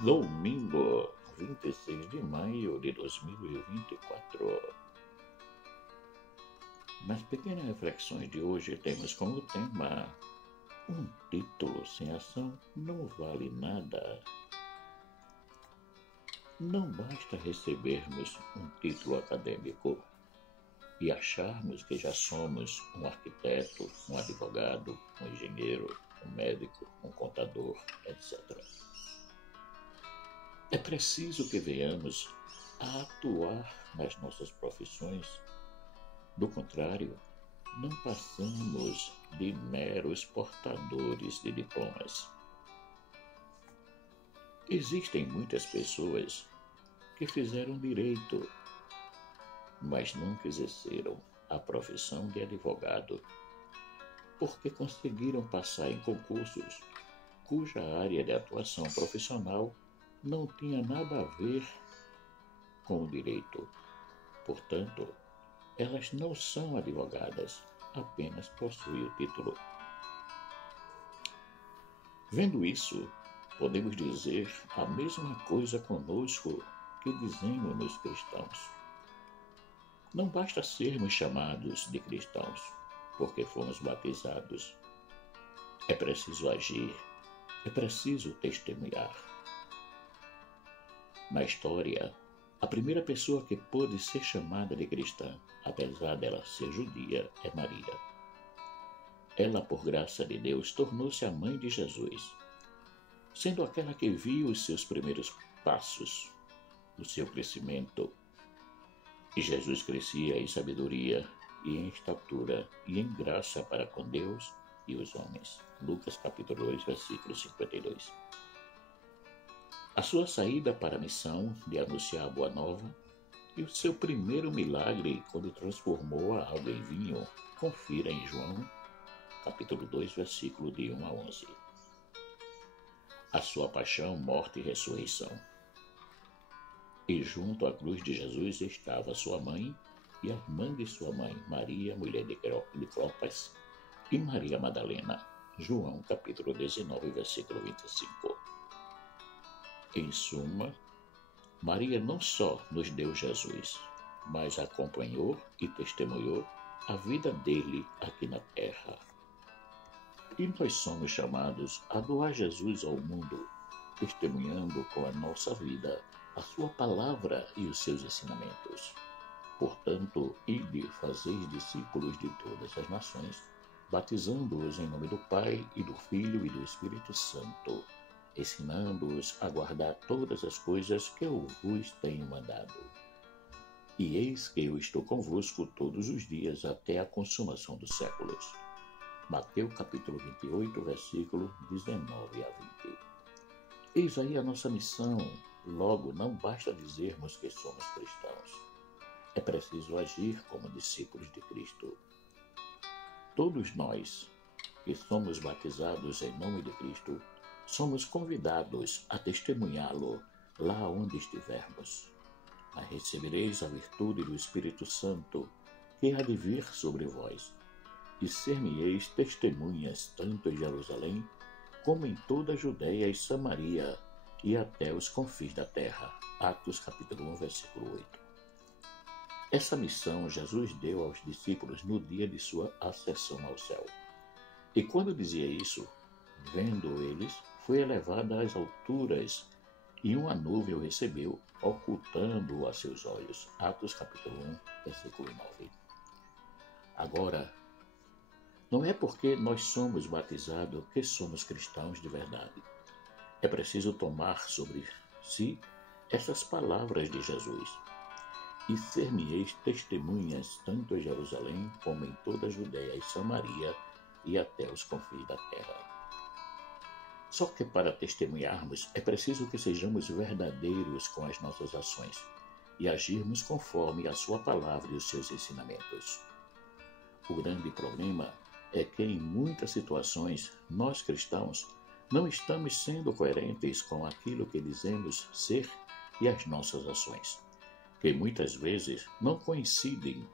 Domingo, 26 de maio de 2024. Nas pequenas reflexões de hoje temos como tema: um título sem ação não vale nada. Não basta recebermos um título acadêmico e acharmos que já somos um arquiteto, um advogado, um engenheiro, um médico, um contador, etc. É preciso que venhamos a atuar nas nossas profissões. Do contrário, não passamos de meros portadores de diplomas. Existem muitas pessoas que fizeram direito, mas nunca exerceram a profissão de advogado, porque conseguiram passar em concursos cuja área de atuação profissional não tinha nada a ver com o direito. Portanto, elas não são advogadas, apenas possuem o título. Vendo isso, podemos dizer a mesma coisa conosco que dizemos nos cristãos. Não basta sermos chamados de cristãos, porque fomos batizados. É preciso agir, é preciso testemunhar. Na história, a primeira pessoa que pôde ser chamada de cristã, apesar dela ser judia, é Maria. Ela, por graça de Deus, tornou-se a mãe de Jesus, sendo aquela que viu os seus primeiros passos, o seu crescimento. E Jesus crescia em sabedoria, e em estatura, e em graça para com Deus e os homens. Lucas capítulo 2, versículo 52. A sua saída para a missão de anunciar a Boa Nova e o seu primeiro milagre quando transformou a água em vinho, confira em João, capítulo 2, versículo de 1 a 11. A sua paixão, morte e ressurreição. E junto à cruz de Jesus estava sua mãe e a irmã de sua mãe, Maria, mulher de Clopas, e Maria Madalena. João, capítulo 19, versículo 25. Em suma, Maria não só nos deu Jesus, mas acompanhou e testemunhou a vida dele aqui na terra. E nós somos chamados a doar Jesus ao mundo, testemunhando com a nossa vida a sua palavra e os seus ensinamentos. Portanto, ide fazer discípulos de todas as nações, batizando-os em nome do Pai e do Filho e do Espírito Santo, ensinando-os a guardar todas as coisas que eu vos tenho mandado. E eis que eu estou convosco todos os dias até a consumação dos séculos. Mateus capítulo 28, versículo 19 a 20. Eis aí a nossa missão. Logo, não basta dizermos que somos cristãos. É preciso agir como discípulos de Cristo. Todos nós que somos batizados em nome de Cristo, somos convidados a testemunhá-lo lá onde estivermos. Mas recebereis a virtude do Espírito Santo, que há de vir sobre vós, e ser-me-eis testemunhas tanto em Jerusalém, como em toda a Judéia e Samaria, e até os confins da terra. Atos capítulo 1, versículo 8. Essa missão Jesus deu aos discípulos no dia de sua ascensão ao céu. E quando dizia isso, vendo eles, foi elevada às alturas, e uma nuvem o recebeu, ocultando-o a seus olhos. Atos capítulo 1, versículo 9. Agora, não é porque nós somos batizados que somos cristãos de verdade. É preciso tomar sobre si essas palavras de Jesus. E ser-me-eis testemunhas tanto em Jerusalém como em toda a Judéia e Samaria e até os confins da terra. Só que para testemunharmos é preciso que sejamos verdadeiros com as nossas ações e agirmos conforme a sua palavra e os seus ensinamentos. O grande problema é que em muitas situações nós cristãos não estamos sendo coerentes com aquilo que dizemos ser e as nossas ações, que muitas vezes não coincidem,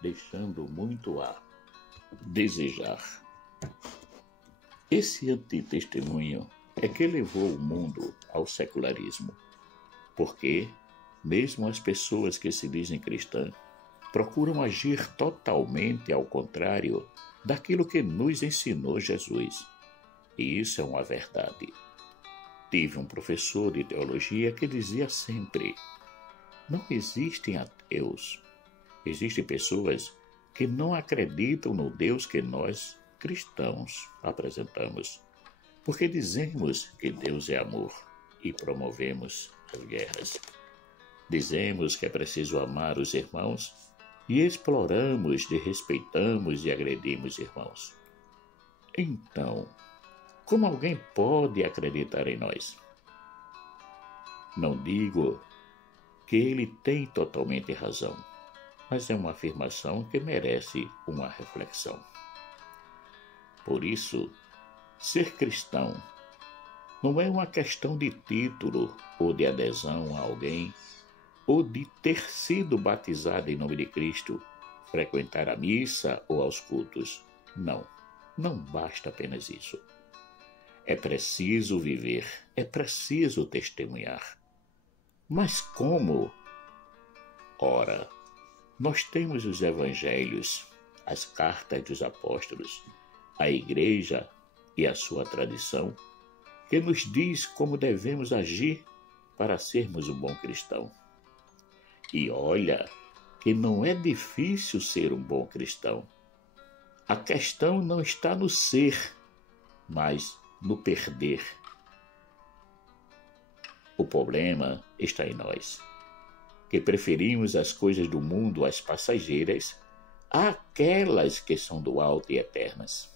deixando muito a desejar. Esse antitestemunho é que levou o mundo ao secularismo. Porque, mesmo as pessoas que se dizem cristãs, procuram agir totalmente ao contrário daquilo que nos ensinou Jesus. E isso é uma verdade. Tive um professor de teologia que dizia sempre: não existem ateus. Existem pessoas que não acreditam no Deus que nós, cristãos, apresentamos. Porque dizemos que Deus é amor e promovemos as guerras. Dizemos que é preciso amar os irmãos e exploramos, desrespeitamos e agredimos irmãos. Então, como alguém pode acreditar em nós? Não digo que ele tem totalmente razão, mas é uma afirmação que merece uma reflexão. Por isso, ser cristão não é uma questão de título ou de adesão a alguém ou de ter sido batizado em nome de Cristo, frequentar a missa ou aos cultos. Não, não basta apenas isso. É preciso viver, é preciso testemunhar. Mas como? Ora, nós temos os evangelhos, as cartas dos apóstolos, a igreja e a sua tradição, que nos diz como devemos agir para sermos um bom cristão. E olha que não é difícil ser um bom cristão. A questão não está no ser, mas no perder. O problema está em nós, que preferimos as coisas do mundo às passageiras, àquelas que são do alto e eternas.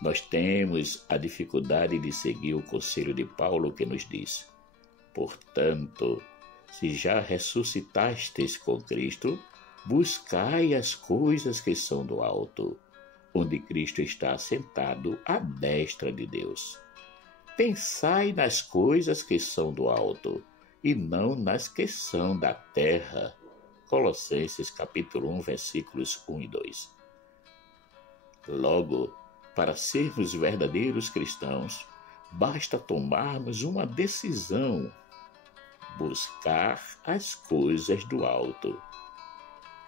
Nós temos a dificuldade de seguir o conselho de Paulo que nos diz: portanto, se já ressuscitastes com Cristo, buscai as coisas que são do alto, onde Cristo está assentado à destra de Deus. Pensai nas coisas que são do alto, e não nas que são da terra. Colossenses capítulo 1, versículos 1 e 2. Logo, para sermos verdadeiros cristãos, basta tomarmos uma decisão: buscar as coisas do alto,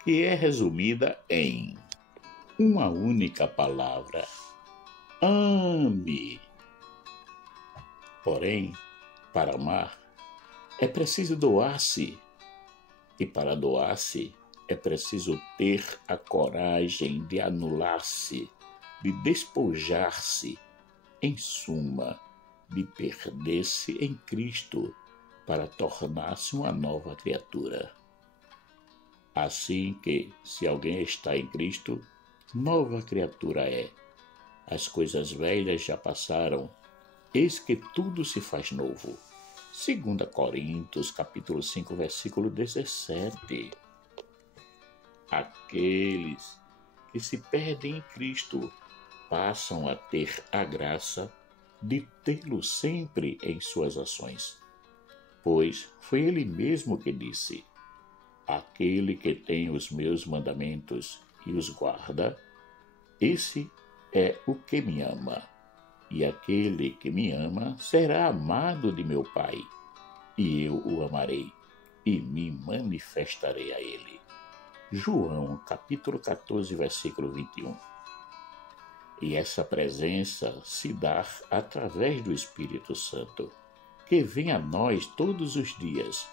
que é resumida em uma única palavra: ame. Porém, para amar, é preciso doar-se. E para doar-se, é preciso ter a coragem de anular-se, de despojar-se, em suma, de perder-se em Cristo para tornar-se uma nova criatura. Assim que, se alguém está em Cristo, nova criatura é. As coisas velhas já passaram, eis que tudo se faz novo. 2 Coríntios, capítulo 5, versículo 17. Aqueles que se perdem em Cristo passam a ter a graça de tê-lo sempre em suas ações. Pois foi ele mesmo que disse: aquele que tem os meus mandamentos e os guarda, esse é o que me ama. E aquele que me ama será amado de meu Pai, e eu o amarei, e me manifestarei a ele. João, capítulo 14, versículo 21. E essa presença se dá através do Espírito Santo, que vem a nós todos os dias,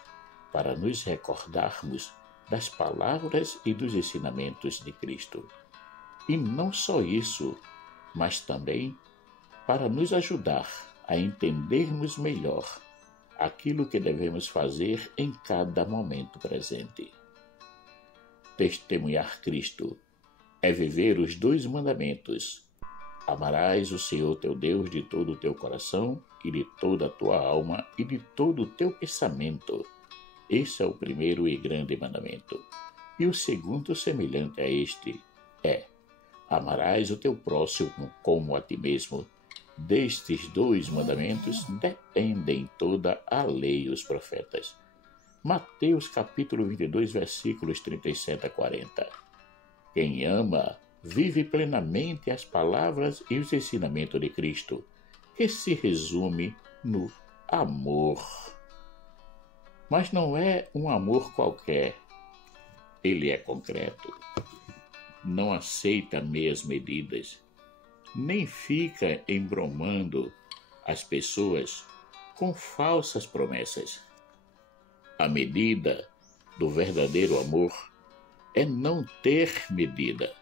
para nos recordarmos das palavras e dos ensinamentos de Cristo. E não só isso, mas também para nos ajudar a entendermos melhor aquilo que devemos fazer em cada momento presente. Testemunhar Cristo é viver os 2 mandamentos: amarás o Senhor teu Deus de todo o teu coração e de toda a tua alma e de todo o teu pensamento. Esse é o primeiro e grande mandamento. E o segundo, semelhante a este, é: amarás o teu próximo como a ti mesmo. Destes 2 mandamentos dependem toda a lei e os profetas. Mateus capítulo 22, versículos 37 a 40. Quem ama vive plenamente as palavras e os ensinamentos de Cristo, que se resume no amor. Mas não é um amor qualquer. Ele é concreto. Não aceita meias medidas, nem fica embromando as pessoas com falsas promessas. A medida do verdadeiro amor é não ter medida.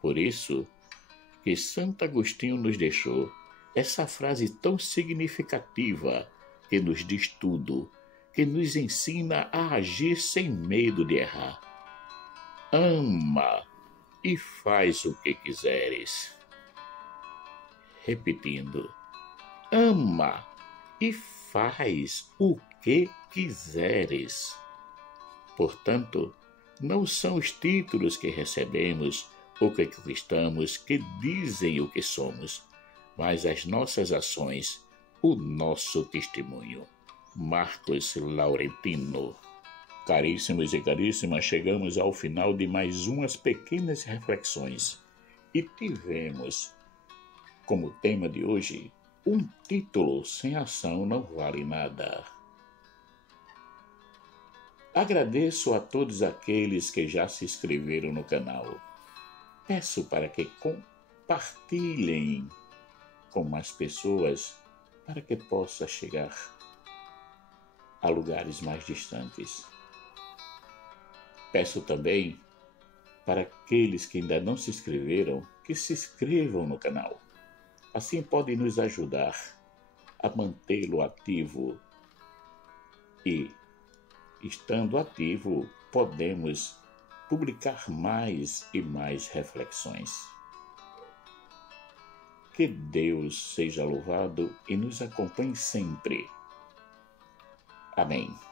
Por isso que Santo Agostinho nos deixou essa frase tão significativa que nos diz tudo, que nos ensina a agir sem medo de errar. Ama e faz o que quiseres. Repetindo, ama e faz o que quiseres. Portanto, não são os títulos que recebemos ou que conquistamos que dizem o que somos, mas as nossas ações, o nosso testemunho. Marcos Laurentino. Caríssimos e caríssimas, chegamos ao final de mais umas pequenas reflexões e tivemos como tema de hoje: um título sem ação não vale nada. Agradeço a todos aqueles que já se inscreveram no canal. Peço para que compartilhem com mais pessoas para que possa chegar a lugares mais distantes. Peço também para aqueles que ainda não se inscreveram que se inscrevam no canal. Assim podem nos ajudar a mantê-lo ativo e, estando ativo, podemos publicar mais e mais reflexões. Que Deus seja louvado e nos acompanhe sempre. Amém.